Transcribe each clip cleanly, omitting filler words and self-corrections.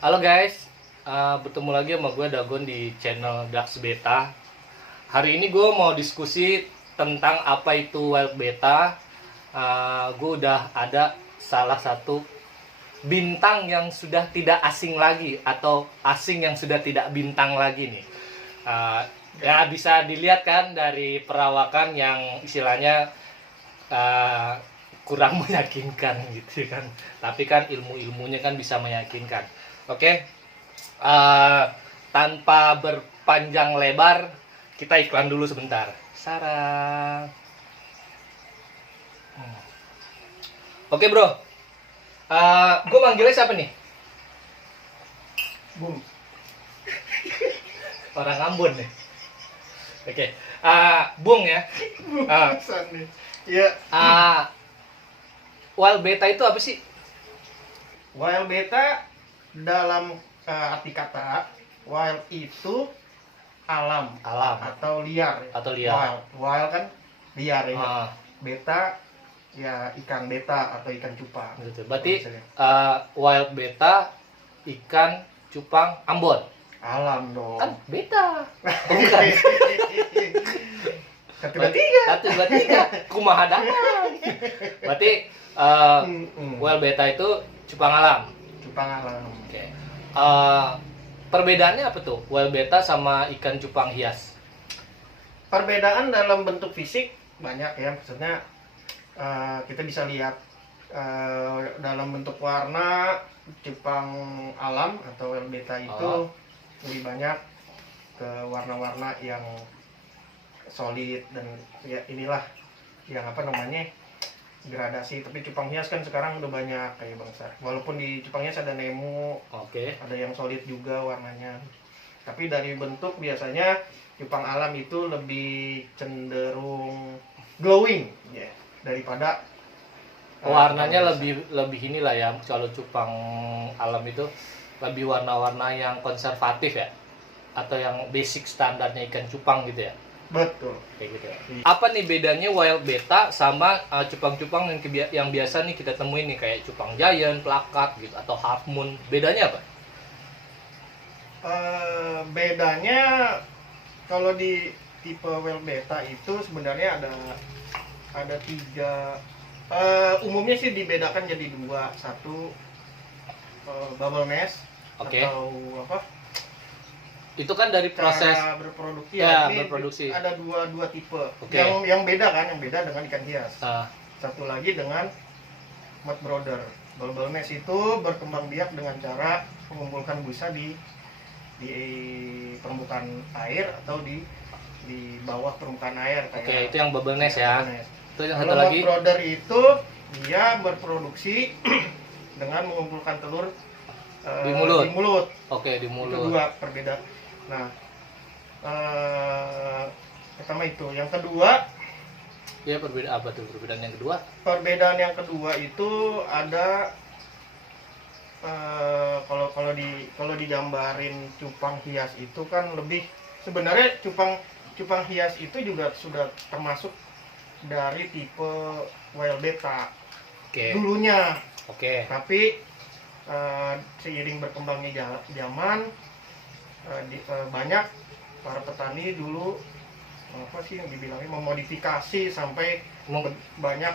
Halo guys, bertemu lagi sama gue Dagon di channel Dax Beta. Hari ini gue mau diskusi tentang apa itu wild beta. Gue udah ada salah satu bintang yang sudah tidak asing lagi atau asing yang sudah tidak bintang lagi nih. Ya bisa dilihat kan dari perawakan yang istilahnya kurang meyakinkan gitu kan. Tapi kan ilmu-ilmunya kan bisa meyakinkan. Oke, tanpa berpanjang lebar, kita iklan dulu sebentar. Sarang. Oke bro, gue manggilnya siapa nih? Bung. Orang Ambon nih. Oke, Bung ya. Bukan nih. Ya. Wild beta itu apa sih? Wild beta dalam arti kata wild itu alam atau liar. Atau liar. Wild kan liar ya. Ah, Beta ya ikan beta atau ikan cupang. gitu. Berarti Misalnya. wild beta ikan cupang Ambon. Alam dong. Kan beta. Bukan. Satu dua tiga. 1, 2, 3. Kumaha damang. Berarti wild beta itu cupang alam. Cupang alam. Oke. Perbedaannya apa tuh? Wild beta sama ikan cupang hias. Perbedaan dalam bentuk fisik banyak ya, maksudnya kita bisa lihat dalam bentuk warna cupang alam atau wild beta itu lebih banyak ke warna-warna yang solid dan ya inilah yang apa namanya gradasi. Tapi cupang hias kan sekarang udah banyak kayak bangsa. Walaupun di cupang hias ada nemo, Oke. ada yang solid juga warnanya. Tapi dari bentuk biasanya cupang alam itu lebih cenderung glowing ya daripada Warnanya cupang lebih inilah ya. Kalau cupang alam itu lebih warna-warna yang konservatif ya, atau yang basic standarnya ikan cupang gitu ya. betul. Kayak gitu ya. Apa nih bedanya wild beta sama cupang-cupang yang biasa nih kita temuin nih kayak cupang giant, plakat gitu atau half moon. Bedanya apa? Bedanya kalau di tipe wild beta itu sebenarnya ada tiga. Umumnya sih dibedakan jadi dua. Satu bubble nest. Oke. Atau apa? Itu kan dari proses Cara berproduksi. ya, Ini berproduksi. ada dua tipe. Oke. Yang beda kan, yang beda dengan ikan hias. ah, Satu lagi dengan mud brooder. Bubble nest itu berkembang biak dengan cara mengumpulkan busa di permukaan air atau di bawah permukaan air. Oke, itu yang bubble nest ya. bubble nest. Itu yang satu Kalau lagi. mud brooder itu dia berproduksi dengan mengumpulkan telur Di mulut. Di mulut. Oke, di Itu mulut. dua perbedaan. Nah, pertama itu. Yang kedua, Ya, perbedaan apa tuh? Perbedaan yang kedua? perbedaan yang kedua itu ada kalau digambarin cupang hias itu kan lebih sebenarnya cupang hias itu juga sudah termasuk dari tipe wild beta Oke. dulunya. Oke. Tapi seiring berkembangnya zaman banyak para petani dulu apa sih yang dibilangnya memodifikasi sampai banyak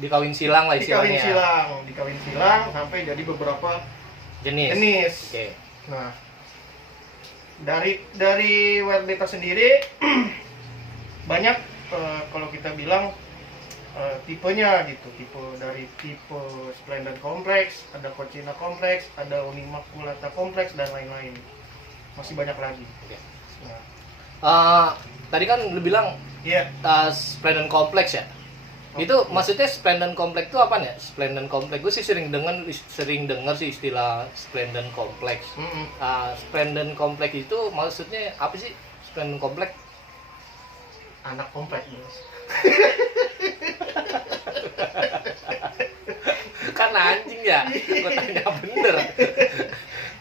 Dikawin silang lah istilahnya. dikawin silang sampai jadi beberapa Jenis. Oke. Nah, dari wild beta sendiri banyak kalau kita bilang tipenya gitu, tipe Splendid Complex, ada Cocina Complex, ada Unimaculata Complex dan lain-lain. Masih banyak lagi. Oke. Nah, Tadi kan lu bilang iya. Splendid Complex ya. Itu maksudnya Splendid Complex itu apa ya? Splendid Complex gue sih sering dengar sih istilah Splendid Complex. Splendid Complex itu maksudnya apa sih? Splendid Complex? Anak kompleks, Bos. Kan anjing ya. Gue tanya bener.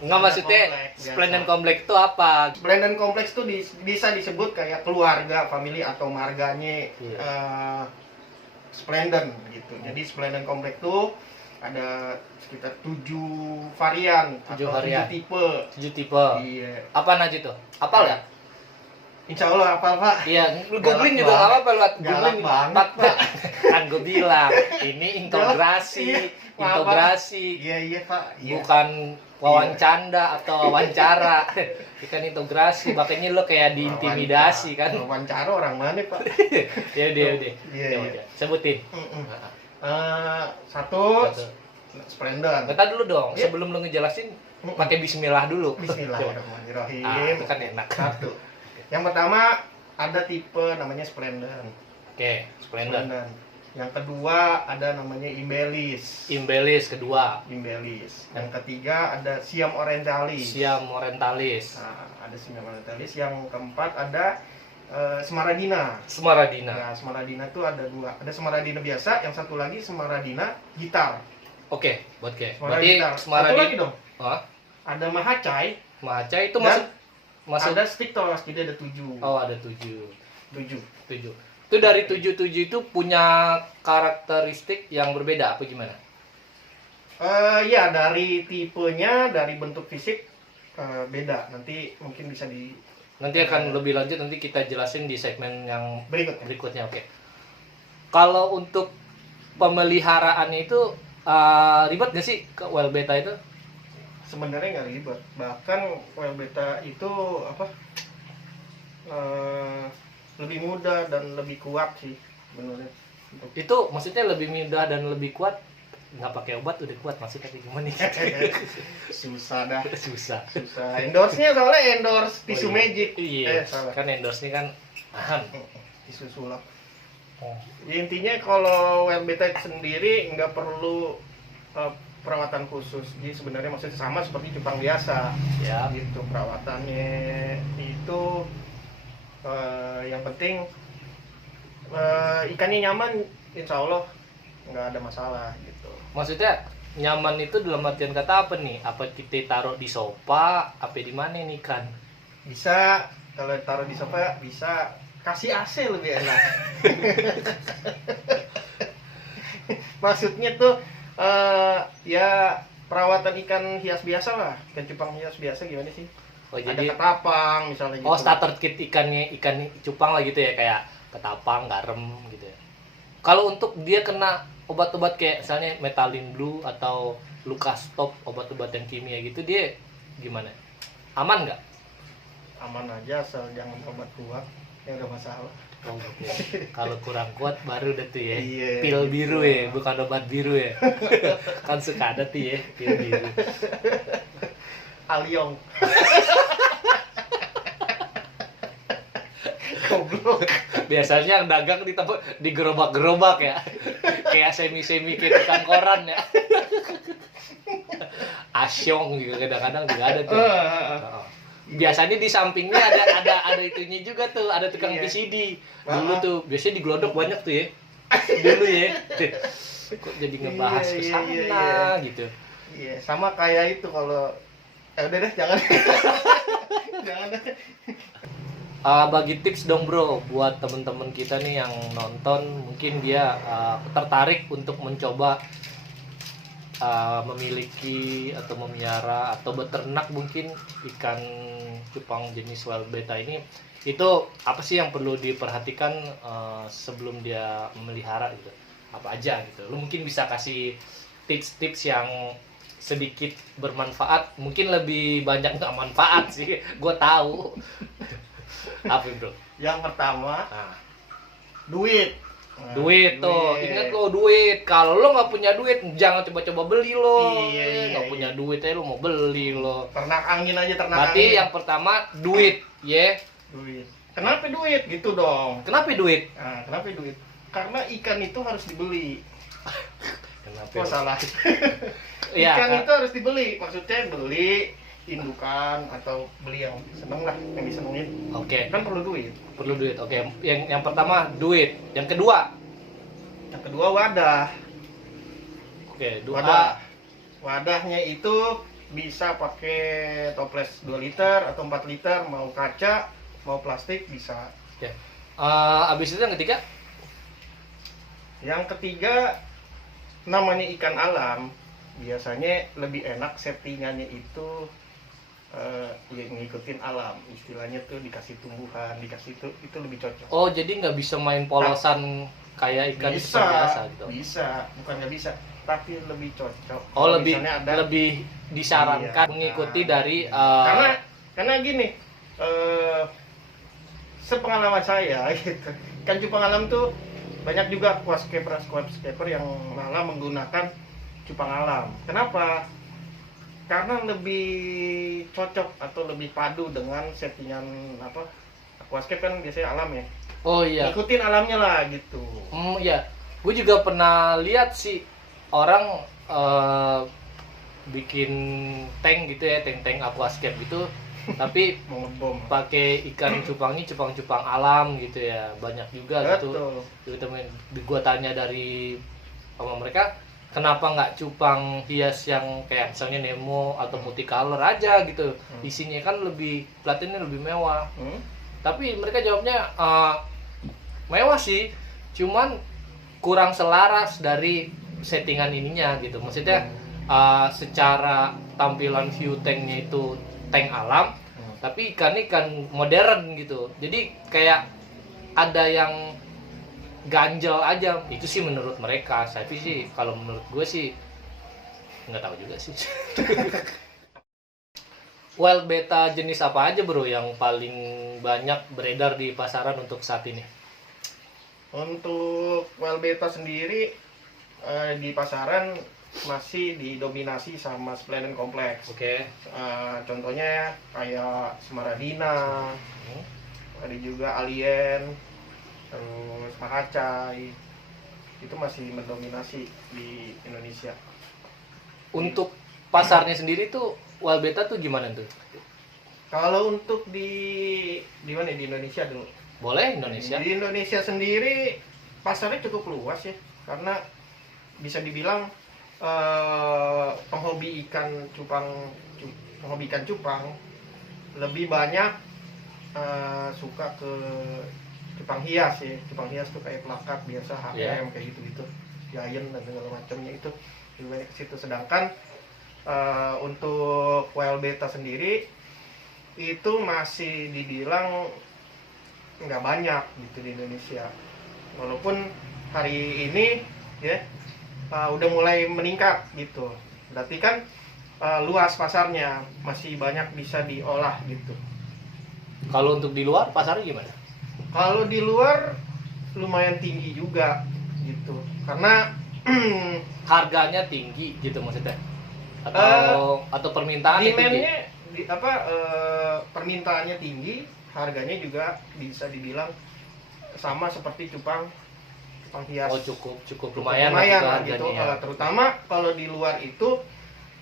Enggak, maksudnya Splendid Complex itu apa? Splendid Complex itu bisa disebut kayak keluarga, family atau marganya Splendid gitu. Jadi Splendid Complex itu ada sekitar 7 varian 7 atau varian. 7 tipe. 7 tipe. Iya. Apa aja tuh? Apal ya? Insya Allah apa Pak? Iya, lu Galak googling juga nggak apa-apa, lu Galak googling. banget, Pak. Kan gue bilang, ini integrasi, Iya, maaf, Pak. integrasi, Iya Pak. Iya. bukan wawancanda atau wawancara. Ikan integrasi, makanya lo kayak diintimidasi kan. Wawancara orang mana Pak? Ya udah, Iya, Coba, iya. sebutin. Satu, Satu. Splendor. Kata dulu dong, Iya. sebelum lo ngejelasin, pakai bismillah dulu. Bismillahirrahmanirrahim. Itu kan enak. Satu. Yang pertama ada tipe namanya Splendor. Oke, Splendor. Yang kedua ada namanya Imbelis. Imbelis kedua. Imbelis. Yang ketiga ada Siam Orientalis. Siam Orientalis. Nah, ada Siam Orientalis. Yang keempat ada Semaradina. Semaradina. Nah, Semaradina itu ada dua. Ada Semaradina biasa, yang satu lagi Semaradina gitar. Oke, buat ke. Semaradina Berarti gitar. Satu Semaradina. lagi dong. Hah? Ada Mahacai. Maca itu Dan masuk. ada Stiktos, jadi ada 7. Oh, ada 7. 7. 7. Itu dari 7 itu punya karakteristik yang berbeda apa gimana? Ya dari tipenya, dari bentuk fisik beda. Nanti mungkin bisa di Nanti akan lebih lanjut, nanti kita jelasin di segmen yang berikutnya. berikutnya. Oke. Kalau untuk pemeliharaannya itu ribet gak sih ke well beta itu? Sebenarnya nggak ribet. Bahkan well beta itu apa? Lebih mudah dan lebih kuat sih sebenarnya. Itu maksudnya lebih mudah dan lebih kuat, nggak pakai obat udah kuat, maksudnya gimana nih? Susah dah. Susah. Endorse-nya soalnya endorse tisu Oh, iya. magic. Iya. Salah. Kan endorse ini kan ahan. Tisu sulap. Oh. Ya, intinya kalau well beta sendiri nggak perlu perawatan khusus. Jadi sebenarnya maksudnya sama seperti cupang biasa. Ya. Gitu perawatannya itu yang penting ikannya nyaman, insya Allah nggak ada masalah gitu. Maksudnya nyaman itu dalam artian kata apa nih? Apa kita taruh di sofa? Apa di mana nih kan? Bisa kalau taruh di sofa, bisa kasih AC lebih enak. Maksudnya tuh ya perawatan ikan hias biasa lah, ikan cupang hias biasa gimana sih? Oh, Ada jadi ketapang misalnya gitu. oh starter kit ikan cupang lah gitu ya, kayak ketapang, garam gitu ya. Kalau untuk dia kena obat-obat kayak misalnya Metalin Blue atau Lucastop, obat-obatan kimia gitu, dia gimana? Aman nggak? Aman aja asal jangan obat kuat, ya udah masalah. Oh, gitu. Kalau kurang kuat baru deh tuh ya. Iya, Pil gitu. biru ya, bukan obat biru ya. Kan suka ada tuh ya, pil biru. Aliong. Goblok. Biasanya yang dagang di gerobak-gerobak ya. Kayak semi-semi kayak tukang koran ya. Asyong juga kadang-kadang juga ada tuh. Oh. Biasanya di sampingnya ada itunya juga tuh, ada tukang Iya. PCD. Dulu tuh biasanya di Glodok banyak tuh ya. Dulu ya. Kok jadi ngebahas Iya, ke iya, sana iya. gitu. Iya, sama kayak itu kalau udah deh jangan. Jangan deh. Bagi tips dong bro buat temen-temen kita nih yang nonton, mungkin dia tertarik untuk mencoba memiliki atau memelihara atau beternak mungkin ikan cupang jenis wild beta ini, itu apa sih yang perlu diperhatikan sebelum dia memelihara gitu, apa aja gitu. Lu mungkin bisa kasih tips-tips yang sedikit bermanfaat, mungkin lebih banyak nggak manfaat sih, gue tahu. Apa bro? Yang pertama, Nah, duit. Nah, duit tuh, ingat lo duit. Kalau lo nggak punya duit, jangan coba-coba beli lo. Iya, Nggak punya duit aja lo mau beli lo. Ternak angin aja, ternak Berarti angin. yang pertama duit, ya. Duit. Kenapa duit? Gitu dong. Kenapa duit? Nah, kenapa duit? Karena ikan itu harus dibeli. Kenapa? Oh, salah. Iya, Ikan itu harus dibeli. Maksudnya beli indukan atau beli yang seneng lah, yang disenengin. Oke, Kan perlu duit. perlu duit. Oke, yang pertama duit. Yang kedua, Yang kedua wadah. oke, Wadah. Wadahnya itu bisa pakai toples 2 liter atau 4 liter, mau kaca, mau plastik bisa. Oke. Abis itu yang ketiga, Yang ketiga namanya ikan alam, biasanya lebih enak settingannya itu ya ngikutin alam, istilahnya tuh dikasih tumbuhan, dikasih itu lebih cocok. Oh, jadi nggak bisa main polosan kayak ikan Bisa, seperti biasa gitu. bisa, bukan nggak bisa, tapi lebih cocok. Oh, Kalau lebih misalnya ada, lebih disarankan Iya. mengikuti dari karena gini, sepengalaman saya gitu, kan cupang alam tuh banyak juga aquascaper yang malah menggunakan cupang alam. Kenapa? Karena lebih cocok atau lebih padu dengan settingan apa, aquascape kan biasanya alam ya. Oh iya. Ikutin alamnya lah gitu. Ya, gue juga pernah lihat sih orang bikin tank gitu ya, tank aquascape gitu, tapi Mau ngebom. pakai ikan cupangnya cupang-cupang alam gitu ya, banyak juga gitu. Betul. Jadi temen gue tanya dari sama mereka, kenapa nggak cupang hias yang kayak misalnya Nemo atau multicolor aja gitu, isinya kan lebih platinnya lebih mewah. Tapi mereka jawabnya mewah sih, cuman kurang selaras dari settingan ininya gitu. Maksudnya secara tampilan view tanknya itu tank alam, tapi ikan modern gitu. Jadi kayak ada yang ganjel aja. Itu sih menurut mereka. Tapi sih kalau menurut gue sih nggak tahu juga sih. Wild beta jenis apa aja bro yang paling banyak beredar di pasaran untuk saat ini? Untuk wild beta sendiri di pasaran masih didominasi sama Splendid Complex. Oke. Contohnya kayak Semaradina, ada juga Alien, terus Makacai, itu masih mendominasi di Indonesia. Untuk pasarnya sendiri tuh wild beta tuh gimana tuh? Kalau untuk di mana di Indonesia dulu? Boleh Indonesia? Di Indonesia sendiri pasarnya cukup luas ya, karena bisa dibilang penghobi ikan cupang lebih banyak suka ke cupang hias ya. Cupang hias tuh kayak plakat biasa, HM kayak gitu-gitu, Giant dan segala macamnya itu lebih banyak ke situ. Sedangkan untuk wild beta sendiri itu masih dibilang nggak banyak gitu di Indonesia, walaupun hari ini ya udah mulai meningkat gitu. Berarti kan luas pasarnya, masih banyak bisa diolah gitu. Kalau untuk di luar pasarnya gimana? Kalau di luar lumayan tinggi juga gitu, karena harganya tinggi gitu maksudnya? Atau permintaannya tinggi? demand-nya permintaannya tinggi, harganya juga bisa dibilang sama seperti cupang hias. Oh cukup lumayan lah gitu gitu. harganya. Terutama kalau di luar itu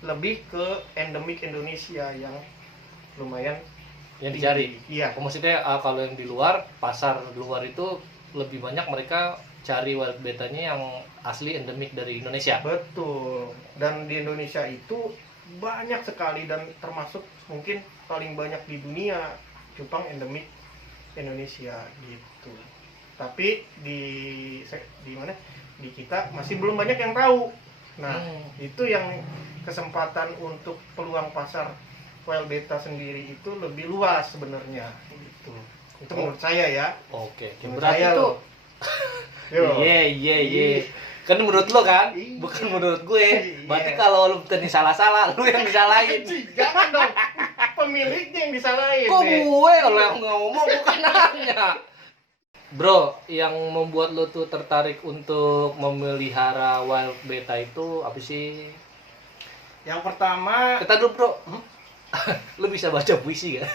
lebih ke endemik Indonesia yang lumayan Yang dicari. Iya. Maksudnya kalau yang di luar, pasar luar itu lebih banyak mereka cari wild betanya yang asli endemik dari Indonesia. Betul. Dan di Indonesia itu banyak sekali, dan termasuk mungkin paling banyak di dunia cupang endemik Indonesia gitu. Tapi di mana? Di kita masih belum banyak yang tahu. Nah, itu yang kesempatan untuk peluang pasar wild beta sendiri itu lebih luas sebenarnya gitu. Itu menurut saya ya. Oke. Menurut Berarti saya itu Iya. kan menurut lo kan, Iya. bukan menurut gue. Iya. Berarti kalau lo tadi salah-salah, lo yang disalahin. Jangan dong. Pemiliknya yang disalahin. Kok gue kalau yang ngomong bukan nanya. Bro, yang membuat lo tuh tertarik untuk memelihara wild beta itu apa sih? Yang pertama, Kita dulu bro, lo bisa baca puisi gak?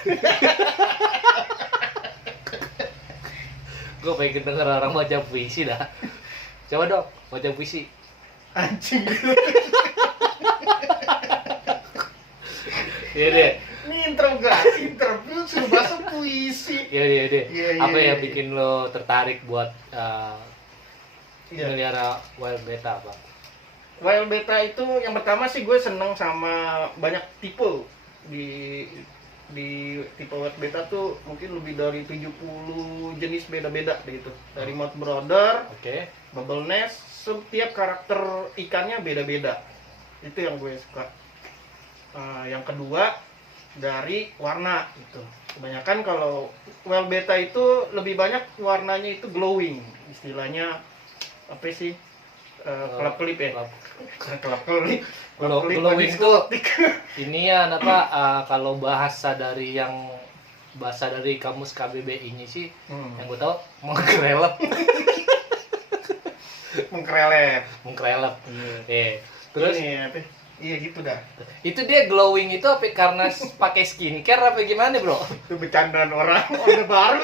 Gue pengen denger orang baca puisi dah. Coba dong, baca puisi. anjing. Iya deh. Ini interview suruh bahasa puisi. Iya deh. Iya, Apa iya. yang bikin lo tertarik buat Iya. melihara wild beta apa? Wild beta itu yang pertama sih gue seneng sama banyak tipe di tipe wild beta tuh mungkin lebih dari 70 jenis beda-beda gitu. Dari mouth brother, Oke. bubble nest, setiap karakter ikannya beda-beda. Itu yang gue suka. Yang kedua dari warna itu. Kebanyakan kalau well beta itu lebih banyak warnanya itu glowing, istilahnya apa sih? Kelap kelip ya. Kelap kelip. Glowing itu ini ya apa kalau bahasa dari kamus KBBI-nya sih yang gue tahu mengkrelep. Mengkrelep. Iya. Terus ini apa? Iya gitu dah. itu dia glowing itu apa karena pakai skincare apa gimana, Bro? Itu bercandaan orang orde baru.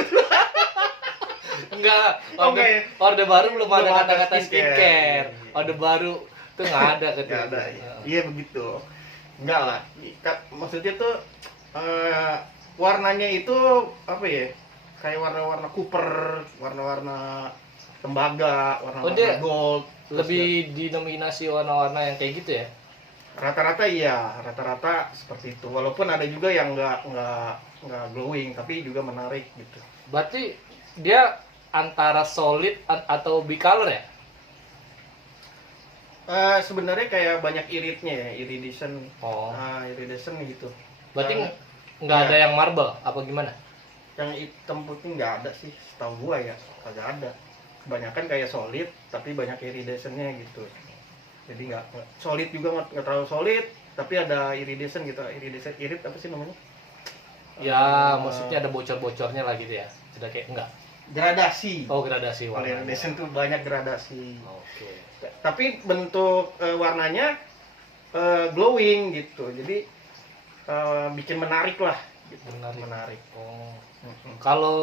Enggak, Oke. orde baru belum ada Belum ada kata-kata skincare. skincare. Orde baru tuh nggak ada Nggak katanya. ada. Iya begitu. Enggak lah. Maksudnya tuh warnanya itu apa ya? Kayak warna-warna Cooper, warna-warna tembaga, warna-warna dia gold. Lebih dinominasi warna-warna yang kayak gitu ya? Rata-rata iya, rata-rata seperti itu. Walaupun ada juga yang nggak glowing, tapi juga menarik gitu. Berarti dia antara solid atau bicolor ya? Sebenarnya kayak banyak iridnya ya, iridescent, Oh. iridescent gitu. Berarti Eh, nggak iya. ada yang marble apa gimana? Yang hitam putih nggak ada sih, setahu gua ya, kagak ada. Kebanyakan kayak solid, tapi banyak iridescentnya gitu. Jadi nggak solid juga, nggak terlalu solid, tapi ada iridescent gitu. Irid apa sih namanya? Ya, maksudnya ada bocor-bocornya lah gitu ya. Sudah kayak enggak. Gradasi. Oh, gradasi Kalau warna. iridescent tuh banyak gradasi. Oke. Tapi bentuk warnanya glowing gitu. Jadi bikin menarik lah. Gitu. Menarik. Oh. Mm-mm. Kalau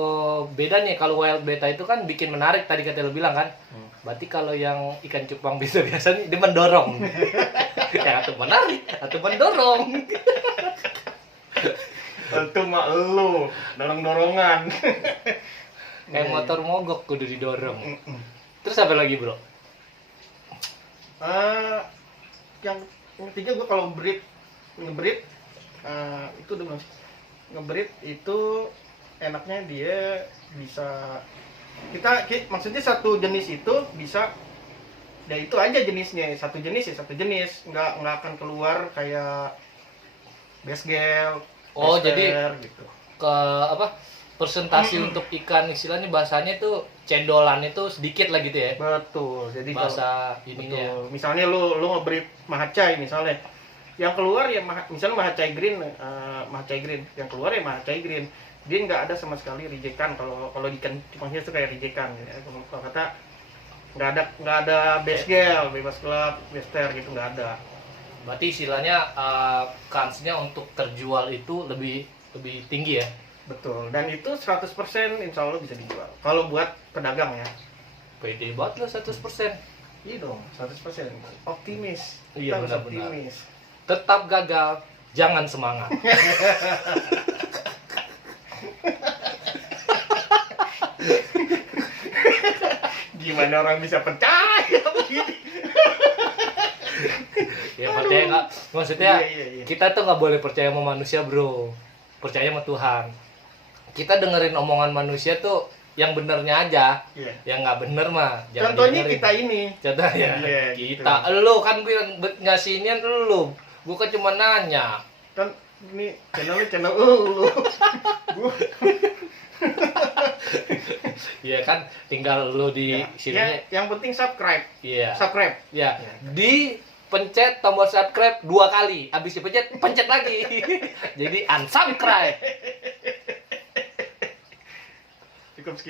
beda nih, kalau wild beta itu kan bikin menarik tadi kata lo bilang kan. Hmm. Berarti kalau yang ikan cupang biasa nih dia mendorong. Yang atau menarik atau mendorong. Itu mah lu dorong-dorongan. Kayak motor mogok kudu didorong. Mm-mm. Terus apa lagi, Bro? Yang ketiga gue kalau ngebreed itu udah belum sih? Ngebreed itu enaknya dia bisa maksudnya satu jenis itu bisa ya itu aja jenisnya, satu jenis nggak akan keluar kayak Basgel. Oh, Bester, jadi gitu. ke apa? Persentasi untuk ikan istilahnya bahasanya itu cendolan itu sedikit lah gitu ya. Betul. Jadi Bahasa kalau, ininya. betul. Misalnya lu ngebreed Mahacai misalnya. Yang keluar ya misalnya Mahacai Green, yang keluar ya Mahacai Green. Dia nggak ada sama sekali rejekan kalau ikan cupang hias itu kayak rejekan ya. Kalau kata nggak ada Basgel, bebas gelap, Bester gitu nggak ada. Berarti istilahnya kansnya untuk terjual itu lebih tinggi ya. Betul. Dan itu 100% insya Allah bisa dijual. Kalau buat pedagang ya. Pede banget lo 100%. Iya dong, 100%. Optimis. Iya, Kita harus benar-benar. optimis. Tetap gagal, jangan semangat. Gimana orang bisa percaya begini? Ya percaya nggak? Maksudnya Iya. kita tuh nggak boleh percaya sama manusia, Bro. Percaya sama Tuhan. Kita dengerin omongan manusia tuh yang benernya aja. Iya. Yang nggak bener mah jangan Contohnya didengerin. kita ini. Contohnya Iya, kita, gitu. lu kan gue yang ngasihnya lu. Gue kan cuma nanya. Kan ini channel lu. Iya kan, tinggal lu di sini. Yang penting subscribe. Iya. Subscribe. Ya, Iya. di pencet tombol subscribe 2 kali. Habis dipencet, pencet lagi. Jadi unsubscribe. Cukup sekian.